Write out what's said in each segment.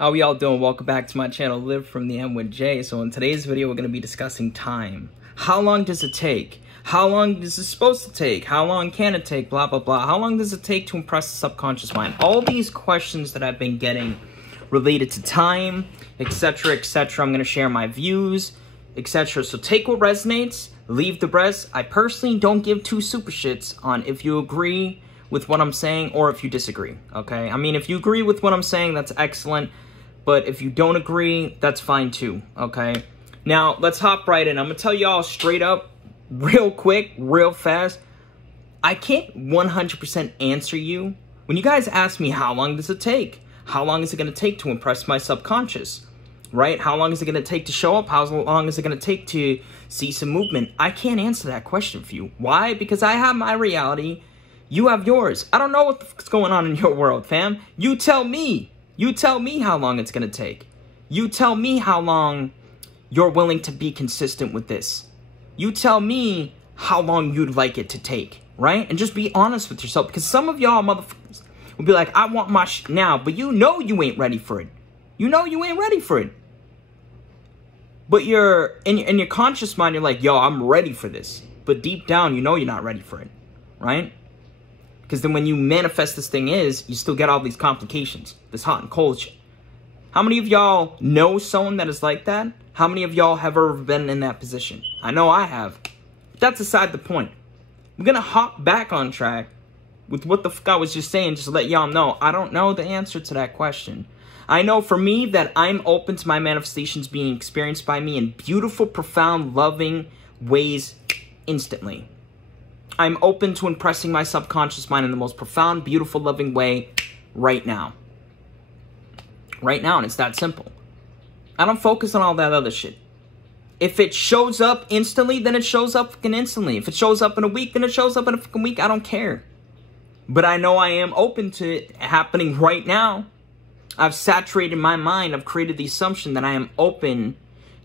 How y'all doing? Welcome back to my channel, Live from the M with Jay. So in today's video, we're going to be discussing time. How long does it take? How long is it supposed to take? How long can it take? Blah, blah, blah. How long does it take to impress the subconscious mind? All these questions that I've been getting related to time, etc., etc. I'm going to share my views, etc. So take what resonates, leave the rest. I personally don't give two super shits on if you agree with what I'm saying or if you disagree, okay? I mean, if you agree with what I'm saying, that's excellent. But if you don't agree, that's fine too, okay? Now, let's hop right in. I'm going to tell y'all straight up, real quick, real fast. I can't 100% answer you. When you guys ask me, how long does it take? How long is it going to take to impress my subconscious, right? How long is it going to take to show up? How long is it going to take to see some movement? I can't answer that question for you. Why? Because I have my reality. You have yours. I don't know what's going on in your world, fam. You tell me. You tell me how long it's going to take. You tell me how long you're willing to be consistent with this. You tell me how long you'd like it to take, right? And just be honest with yourself, because some of y'all motherfuckers will be like, I want my shit now, but you know you ain't ready for it. You know you ain't ready for it. But you're, in your conscious mind, you're like, yo, I'm ready for this. But deep down, you know you're not ready for it, right? Because then when you manifest this thing you still get all these complications, this hot and cold shit. How many of y'all know someone that is like that? How many of y'all have ever been in that position? I know I have. But that's aside the point. We're going to hop back on track with what the fuck I was just saying, just to let y'all know. I don't know the answer to that question. I know for me that I'm open to my manifestations being experienced by me in beautiful, profound, loving ways instantly. I'm open to impressing my subconscious mind in the most profound, beautiful, loving way right now. Right now, and it's that simple. I don't focus on all that other shit. If it shows up instantly, then it shows up fucking instantly. If it shows up in a week, then it shows up in a fucking week. I don't care. But I know I am open to it happening right now. I've saturated my mind. I've created the assumption that I am open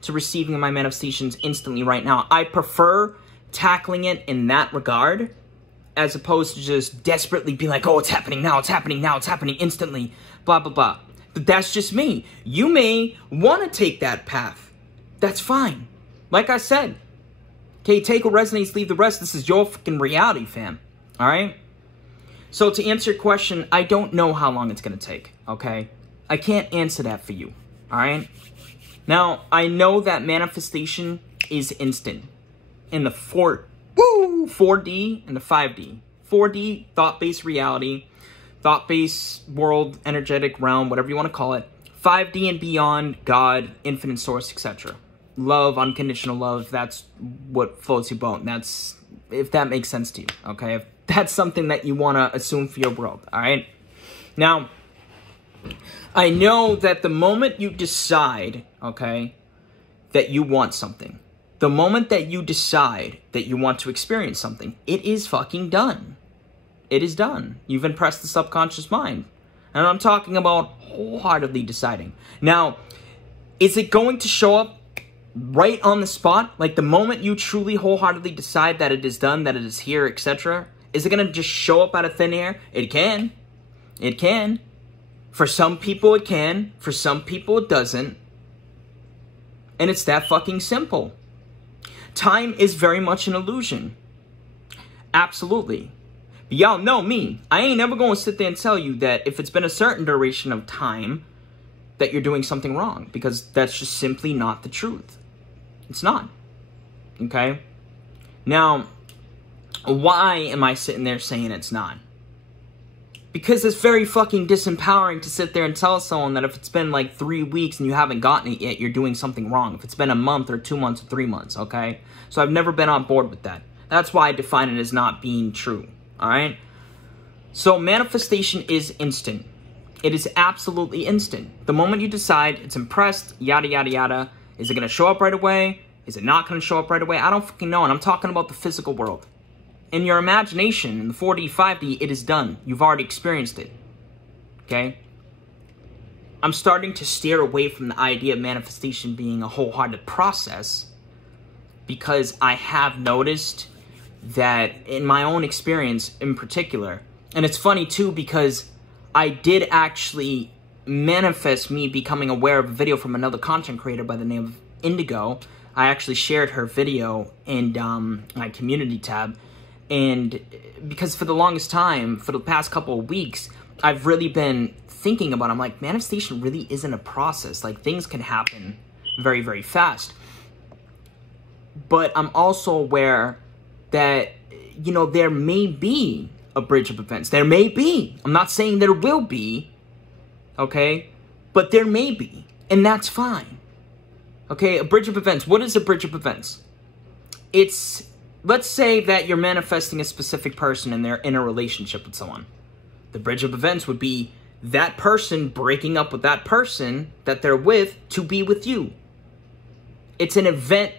to receiving my manifestations instantly right now. I prefer tackling it in that regard, as opposed to just desperately be like, oh, it's happening now, it's happening now, it's happening instantly, blah, blah, blah. But that's just me. You may want to take that path. That's fine. Like I said, okay, take what resonates, leave the rest. This is your fucking reality, fam. All right? So to answer your question, I don't know how long it's going to take, okay? I can't answer that for you, all right? Now, I know that manifestation is instant. In the 4D and the 5D. 4D, thought-based reality, thought-based world, energetic realm, whatever you want to call it. 5D and beyond, God, infinite source, etc. Love, unconditional love, that's what floats your boat. That's, if that makes sense to you, okay? If that's something that you want to assume for your world, all right? Now, I know that the moment you decide, okay, that you want something, the moment that you decide that you want to experience something, it is fucking done. It is done. You've impressed the subconscious mind. And I'm talking about wholeheartedly deciding. Now, is it going to show up right on the spot? Like the moment you truly wholeheartedly decide that it is done, that it is here, etc. Is it going to just show up out of thin air? It can. It can. For some people it can. For some people it doesn't. And it's that fucking simple. Time is very much an illusion. Absolutely. But y'all know me. I ain't never going to sit there and tell you that if it's been a certain duration of time that you're doing something wrong. Because that's just simply not the truth. It's not. Okay? Now, why am I sitting there saying it's not? Because it's very fucking disempowering to sit there and tell someone that if it's been like 3 weeks and you haven't gotten it yet, you're doing something wrong. If it's been a month or 2 months or 3 months, okay? So I've never been on board with that. That's why I define it as not being true, all right? So manifestation is instant. It is absolutely instant. The moment you decide, it's impressed, yada, yada, yada. Is it going to show up right away? Is it not going to show up right away? I don't fucking know, and I'm talking about the physical world. In your imagination, in the 4D, 5D, it is done. You've already experienced it. Okay? I'm starting to steer away from the idea of manifestation being a wholehearted process because I have noticed that in my own experience in particular, and it's funny too because I did actually manifest me becoming aware of a video from another content creator by the name of Indigo. I actually shared her video in my community tab. And because for the longest time, for the past couple of weeks, I've really been thinking about it. I'm like, manifestation really isn't a process. Like, things can happen very, very fast. But I'm also aware that, you know, there may be a bridge of events. There may be. I'm not saying there will be, okay? But there may be, and that's fine. Okay, a bridge of events. What is a bridge of events? It's, let's say that you're manifesting a specific person and they're in a relationship with someone. The bridge of events would be that person breaking up with that person that they're with to be with you. It's an event,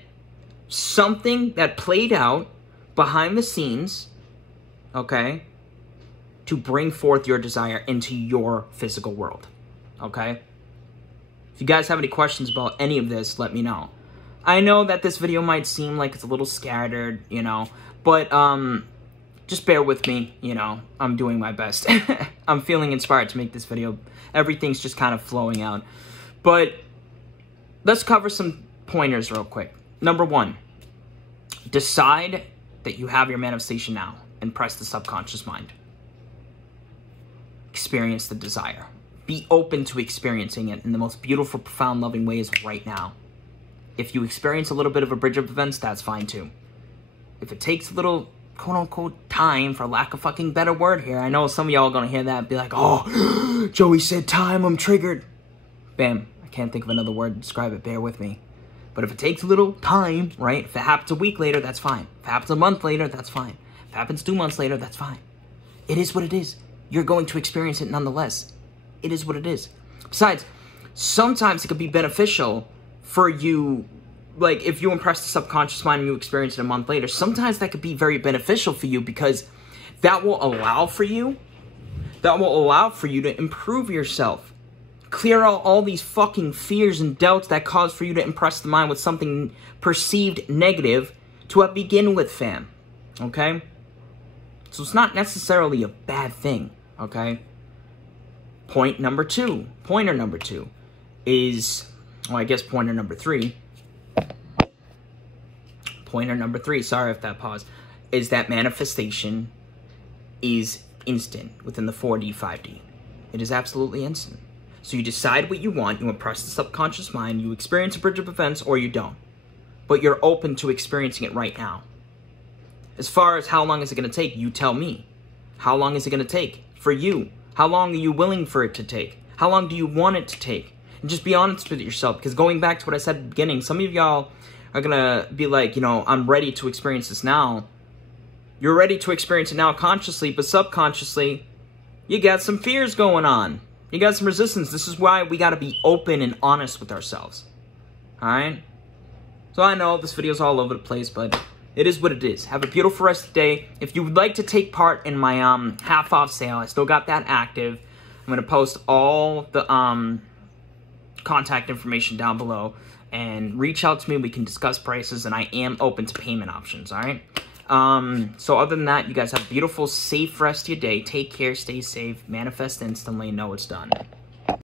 something that played out behind the scenes, okay, to bring forth your desire into your physical world, okay? If you guys have any questions about any of this, let me know. I know that this video might seem like it's a little scattered, you know, but just bear with me, you know, I'm doing my best. I'm feeling inspired to make this video. Everything's just kind of flowing out. But let's cover some pointers real quick. Number one, decide that you have your manifestation now and press the subconscious mind. Experience the desire. Be open to experiencing it in the most beautiful, profound, loving ways right now. If you experience a little bit of a bridge of events, that's fine too. If it takes a little, quote-unquote, time, for lack of fucking better word here, I know some of y'all are gonna hear that and be like, oh, Joey said time, I'm triggered. Bam, I can't think of another word to describe it, bear with me. But if it takes a little time, right, if it happens a week later, that's fine. If it happens a month later, that's fine. If it happens 2 months later, that's fine. It is what it is. You're going to experience it nonetheless. It is what it is. Besides, sometimes it could be beneficial for you, like if you impress the subconscious mind and you experience it a month later, sometimes that could be very beneficial for you because that will allow for you to improve yourself. Clear out all these fucking fears and doubts that cause for you to impress the mind with something perceived negative to begin with, fam. Okay? So it's not necessarily a bad thing, okay? Pointer number two is, well, I guess pointer number three, sorry if that paused, is that manifestation is instant within the 4D, 5D. It is absolutely instant. So you decide what you want, you impress the subconscious mind, you experience a bridge of events, or you don't. But you're open to experiencing it right now. As far as how long is it going to take, you tell me. How long is it going to take for you? How long are you willing for it to take? How long do you want it to take? And just be honest with yourself, because going back to what I said at the beginning, some of y'all are going to be like, you know, I'm ready to experience this now. You're ready to experience it now consciously, but subconsciously, you got some fears going on. You got some resistance. This is why we got to be open and honest with ourselves. Alright? So I know this video's all over the place, but it is what it is. Have a beautiful rest of the day. If you would like to take part in my half-off sale, I still got that active. I'm going to post all the contact information down below. And reach out to me. We can discuss prices. And I am open to payment options. Alright? So other than that, you guys have a beautiful, safe rest of your day. Take care. Stay safe. Manifest instantly. Know it's done.